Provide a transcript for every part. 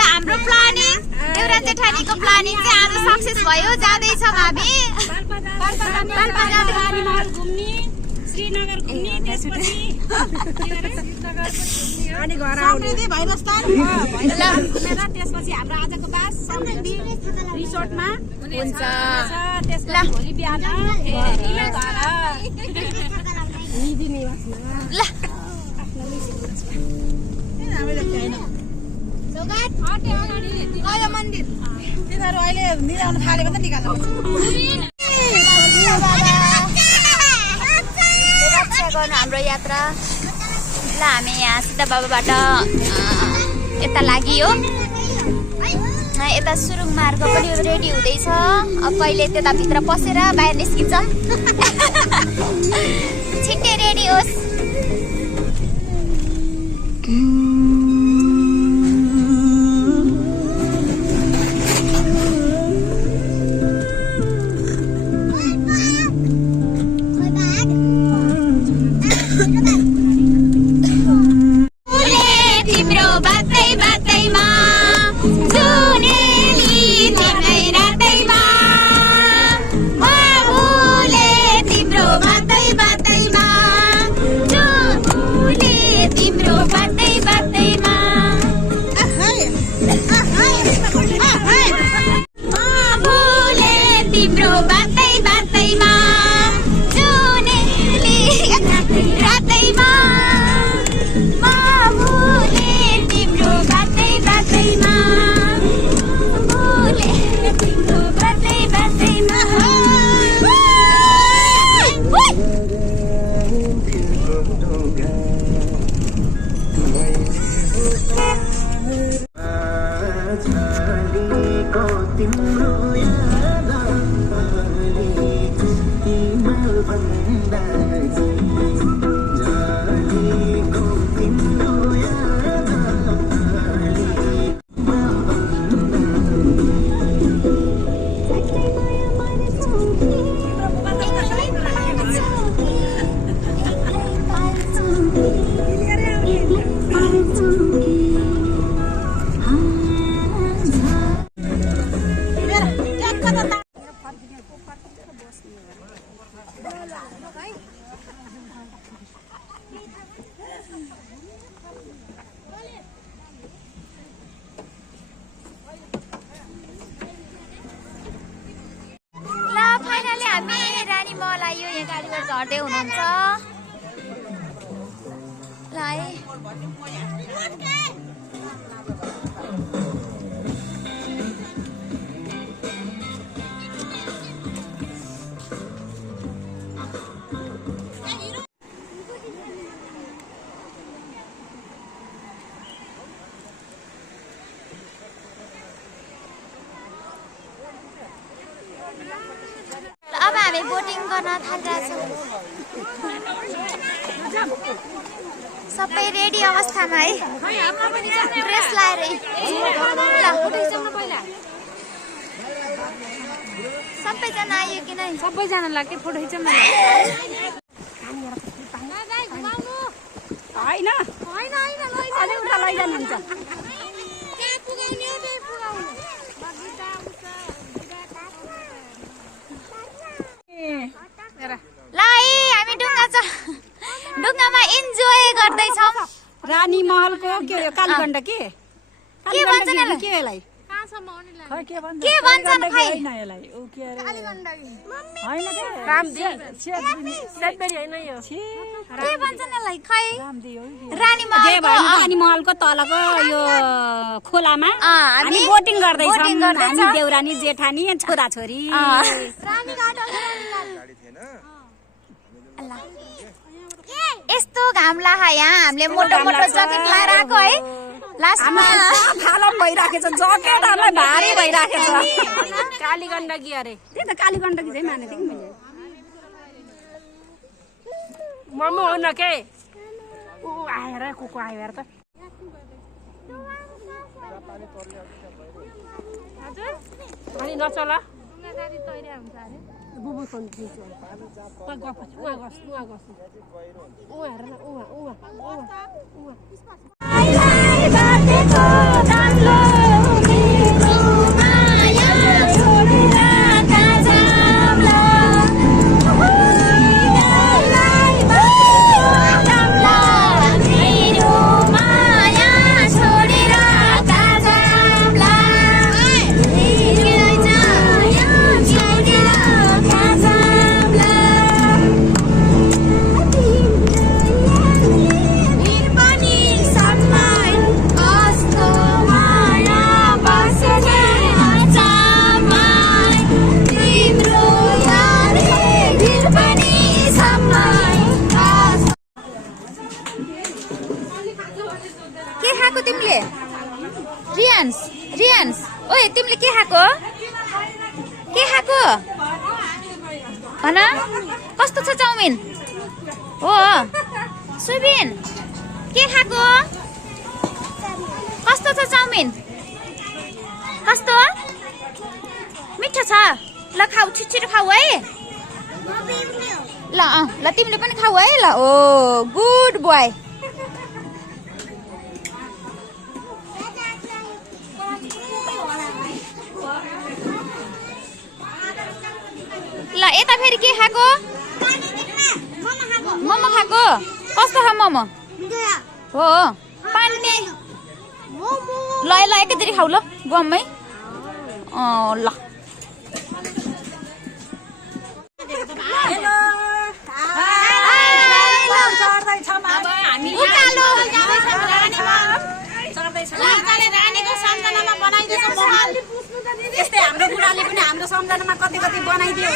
हाम्रो प्लानिङ देउरा जेठानीको प्लानिङ चाहिँ आज सक्सेस भयो। जाँदैछ भाबी श्रीनगर घुम्ने त्यसपछि अनि घर आउने भैरवस्थान घुमेर त्यसपछि हाम्रो आजको बास रिसोर्टमा हुन्छ। त्यसपछि भोलि बिहान मन्दिर तिनीहरू अहिले निदाउन थाल्यो भने त निकाल्नु गर्नु हाम्रो यात्रा। ल हामी यहाँ सीता बाबाबाट यता लागियो। यता सुरुङ मार्ग पनि रेडी हुँदैछ। अब कहिले त्यताभित्र पसेर बाहिर निस्किन्छ। छिट्टै रेडी होस्। झर्दै हुनुहुन्छ ल है। अब हामी बोटिङ गर्न थालिरहेछौँ। सबै रेडी अवस्थामा है। ड्रेस लाएर सबैजना आयो कि नै? सबैजनालाई के फोटो खिचौँ न। होइन अझै उता लैजानुहुन्छ। ल है हामी ढुङ्गामा इन्जोय गर्दैछौँ। रानी महलको के हो कालीगण्ड के भन्छ नि के यसलाई के भन्छन् खै? के भन्छन् यसलाई खै? रानी महलको तलको यो खोलामा हामी बोटिङ गर्दैछौँ। हामी देउरानी जेठानी छोराछोरी। यस्तो घाम लाहा यहाँ हामीले मोटो मोटो ज्याकेट लाएर आएको है। लास्टमा फालम भइराखेछ, ज्याकेट हामीलाई भारी भइराखेछ। कालीगण्डकी अरे त्यही त कालीगण्डकी चाहिँ मानेको थिएँ मैले। मम्मी हो न के ऊ आएर को आयो हेर त। अनि नचल बुबु हेर न रियान्स रियान्स ओए तिमीले के खाएको भन कस्तो छ चाउमिन हो सुबिन के खाएको कस्तो छ चाउमिन कस्तो मिठो छ ल खाऊ छिटो खाऊ है ल तिमीले पनि खाऊ है ल ओ गुड बोय ल यता फेरि के खाएको मोमो खाएको कस्तो खा मोमो हो पानी ल एकैचोटि खाऊ ल गममै ल यस्तै हाम्रो बुढाले पनि हाम्रो सम्झनामा कति बनाइदियो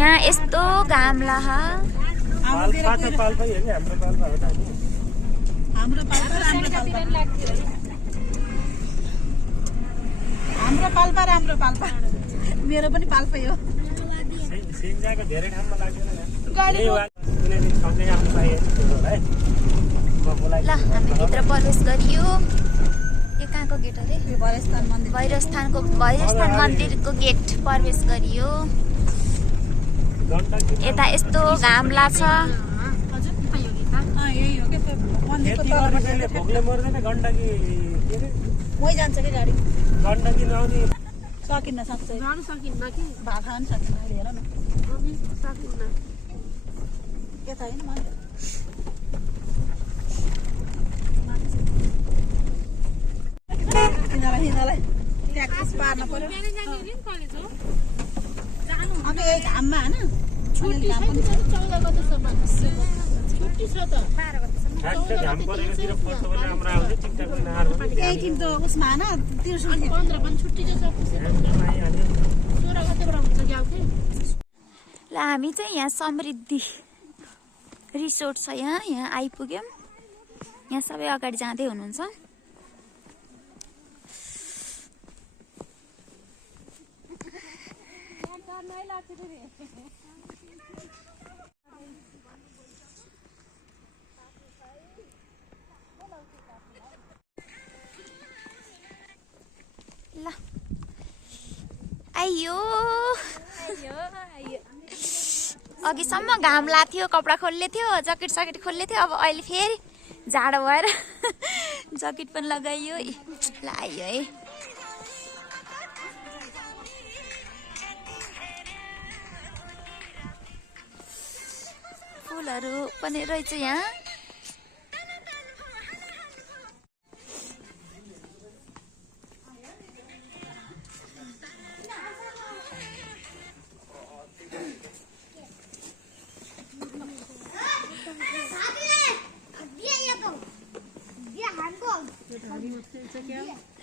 यहाँ यस्तो घाम लाह हाम्रो पाल्पा राम्रो पाल्पा मेरो पनि पाल्पै हो ल हामी भित्र प्रवेश गरियो यो कहाँको गेट अरे भैरवस्थान मन्दिरको गेट प्रवेश गरियो यता यस्तो घाम लाग्छ सकिन्न सक्छ भात खान सकिन्न हेर न के छैन हिँड्नलाई ट्याक्टिस पार्न पर्यो अब यही घाममा होइन उसमा ल हामी चाहिँ यहाँ समृद्धि रिसोर्ट छ यहाँ आइपुग्यौँ यहाँ सबै अगाडि जाँदै हुनुहुन्छ ल आइयो अघिसम्म घाम लाग्थ्यो कपडा खोल्ले थियो ज्याकेट सकेट खोल्ले थियो अब अहिले फेरि जाडो भएर ज्याकेट पनि लगाइयो ल आइयो है फुलहरू पनि रहेछ यहाँ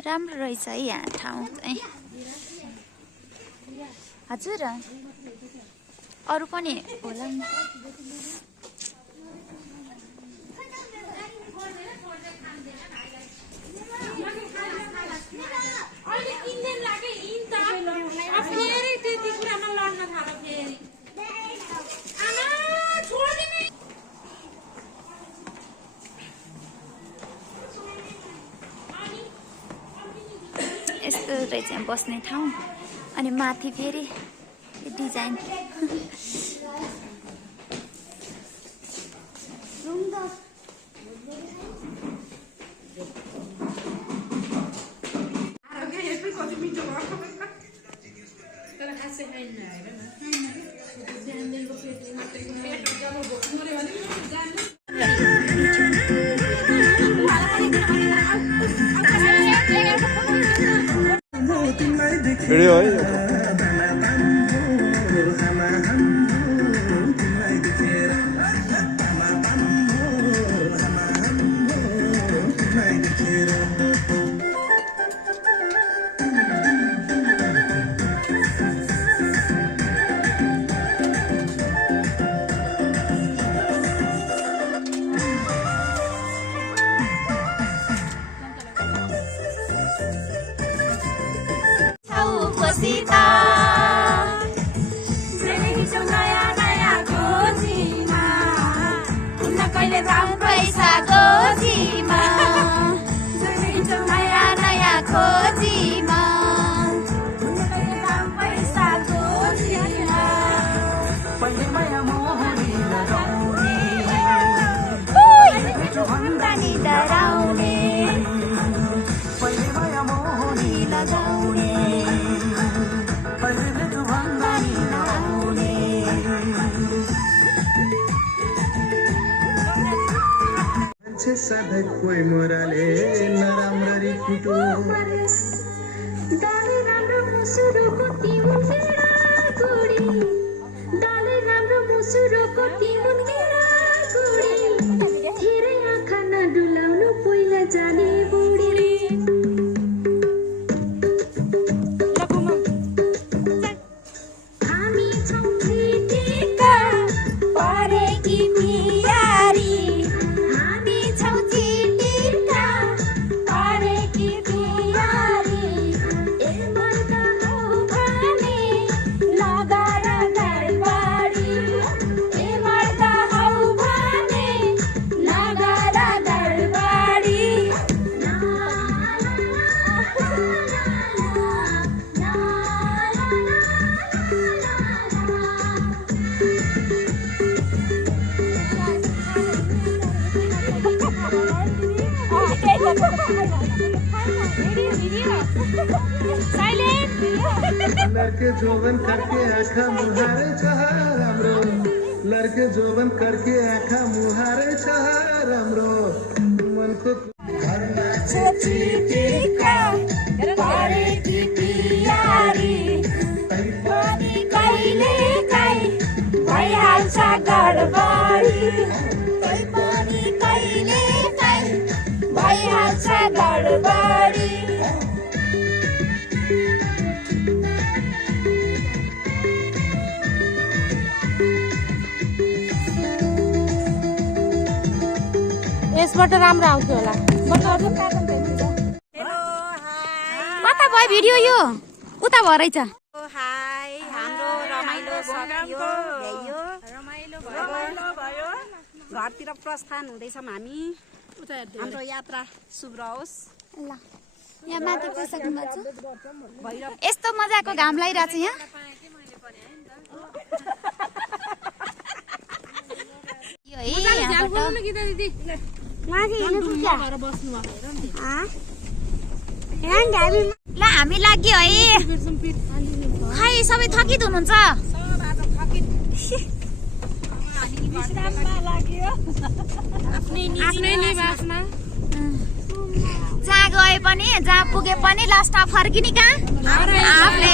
राम्रो रहेछ है यहाँ ठाउँ चाहिँ हजुर अरू पनि होला नि यस्तो रहेछ बस्ने ठाउँ अनि माथि फेरि डिजाइन भिडियो है सीता कहिले दाम पैसा खोजीमा नयाँ खोजीमा दाम पैसा खोजीमा भन्दानी डराउने लगाउने सधैँ कोही मोराले नराम्ररी कुटो दाले राम्रो मुसुरोको तिमुन मेरा गोडी दाले राम्रो मुसुरोको तिमुन मेरा गोडी धेरै आँखा नडुलाउनु पहिला जाने बुढी हामी छौँ चिटिक्का परेकी पियारी लड़के जोवन करके आँखा मुहारे छ राम्रो लड़के जोवन करके आँखा मुहारे छ राम्रो मनको घरमा चिटिक्का परेकी पियारी पनि कहिले काहीँ भइहाल्छ गडबडी पनि कहिले काहीँ भइहाल्छ गडबडी यसबाट राम्रो आउँथ्यो होला कता भयो भिडियो यो उता भयो रहेछ हाई हाम्रो रमाइलो भयो घरतिर प्रस्थान हुँदैछौँ हामी हाम्रो यात्रा शुभ रहोस् ल यहाँ माथि पुगिसक्नु भएको छ यस्तो मजाको घाम लागिरहेको छ यहाँ यो है ल हामी लाग्यो है खै सबै थकित हुनुहुन्छ जहाँ गए पनि जहाँ पुगे पनि लास्टमा फर्किने कहाँ आफूले